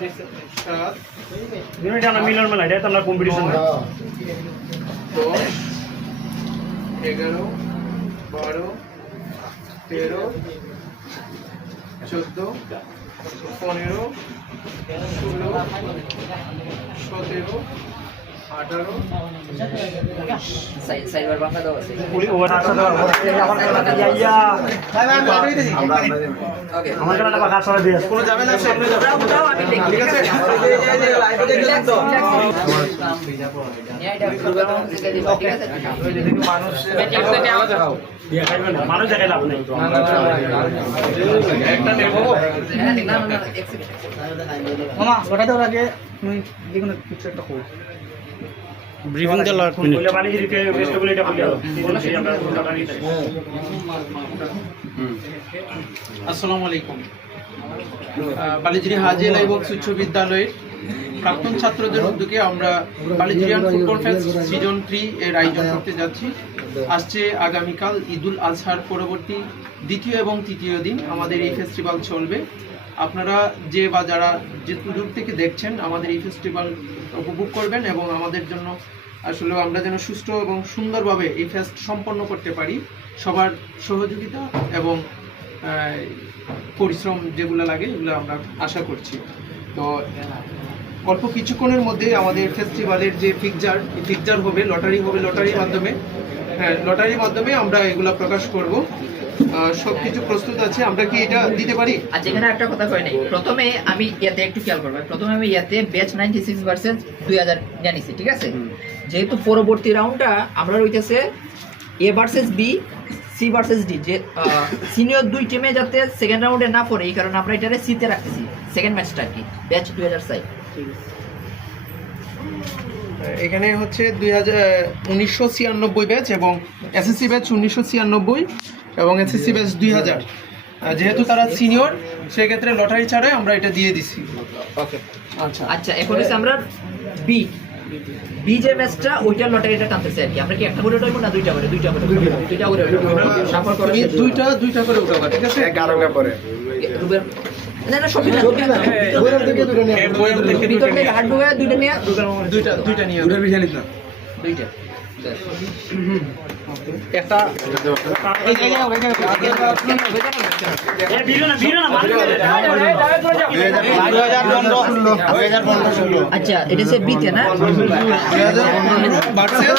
7 মিলন মেলা এটা তো আমরা কম্পিটিশন 10 11 12 13 14 15 16 17 18 সাইবার বাংলা দাও আছে পুলি ওভার আসা দাও ইয়া ওকে আমার কাছে টাকা কাজ করে দিয়ে কোনো যাবে না সামনে যাবে দাও আমি দেখি ঠিক আছে লাইভে দেখলাম তো নিয়ে এটা প্রোগ্রাম থেকে দিব ঠিক আছে মানুষ মানুষ জায়গায় লাভ নেই একটা নেব না না এক সেকেন্ড মামা ওটা দেওয়ার আগে তুমি যেকোনো কিছু একটা করো ব্রিফিং দে লাগ বলে বানি যদি বেস্ট বলে এটা বলে বলে সেই আমরা টাকা নিতে আসসালামু আলাইকুম বালিজরি হাজি লাইবক্স উচ্চ বিদ্যালয়ের প্রাক্তন ছাত্রদের উদ্যোগে আমরা বালিজরিয়ান ফুটবল ফেস্ট সিজন 3 এর আয়োজন করতে যাচ্ছি। আসছে আগামীকাল ঈদুল আজহার পরবর্তী দ্বিতীয় এবং তৃতীয় দিন আমাদের এই ফেস্টিভ্যাল চলবে। আপনারা যে বা যারা যে দূর থেকে দেখছেন আমাদের এই ফেস্টিভ্যাল উপভোগ করবেন এবং আমাদের জন্য আসলে আমরা যেন সুষ্ঠু এবং সুন্দরভাবে এই ফেস্ট সম্পন্ন করতে পারি সবার সহযোগিতা এবং পরিশ্রম যেগুলো লাগে এগুলো আমরা আশা করছি। তো অল্প কিছুক্ষণের মধ্যে আমাদের ফেস্টিভ্যালের যে ফিকজার হবে লটারির মাধ্যমে আমরা এগুলা প্রকাশ করব। সবকিছু প্রস্তুত আছে, আমরা কি এটা দিতে পারি? আচ্ছা এখানে একটা কথা কই নাই, প্রথমে আমি ইয়াতে একটু খেয়াল করব, প্রথমে আমি ইয়াতে ব্যাচ 96 ভার্সেস 2000 জানিছি, ঠিক আছে? যেহেতু পরবর্তী রাউন্ডটা আমরা রইতেছে A versus B, C versus D, যে সিনিয়র দুই টিমে যাতে সেকেন্ড রাউন্ডে না পড়ে এই কারণে আমরা এটারে সিতে রাখতেছি সেকেন্ড ম্যাচটা কি ব্যাচ 2000 সাইড। এখানে হচ্ছে 1996 ব্যাচ এবং এসএসসি ব্যাচ 1996 এবং এসএসসি ব্যাচ 2000। যেহেতু তারা সিনিয়র সেক্ষেত্রে লটারি ছাড়াই আমরা এটা দিয়ে দিছি। ওকে আচ্ছা আচ্ছা এখন হচ্ছে আমরা বি যে ম্যাচটা ওইটা লটারিটা টানতেছে আর কি। আমরা কি একটা করে উঠাবো না দুইটা করে সাফল করে দুইটা করে উঠাবো, ঠিক আছে? 11 পরে না না সবই না ভিতর থেকে হাত ঢুকে দুইটা নিয়ে দুইটা নিয়ে দুইটা একটা আচ্ছা এটা সে বিতে না ভার্সেস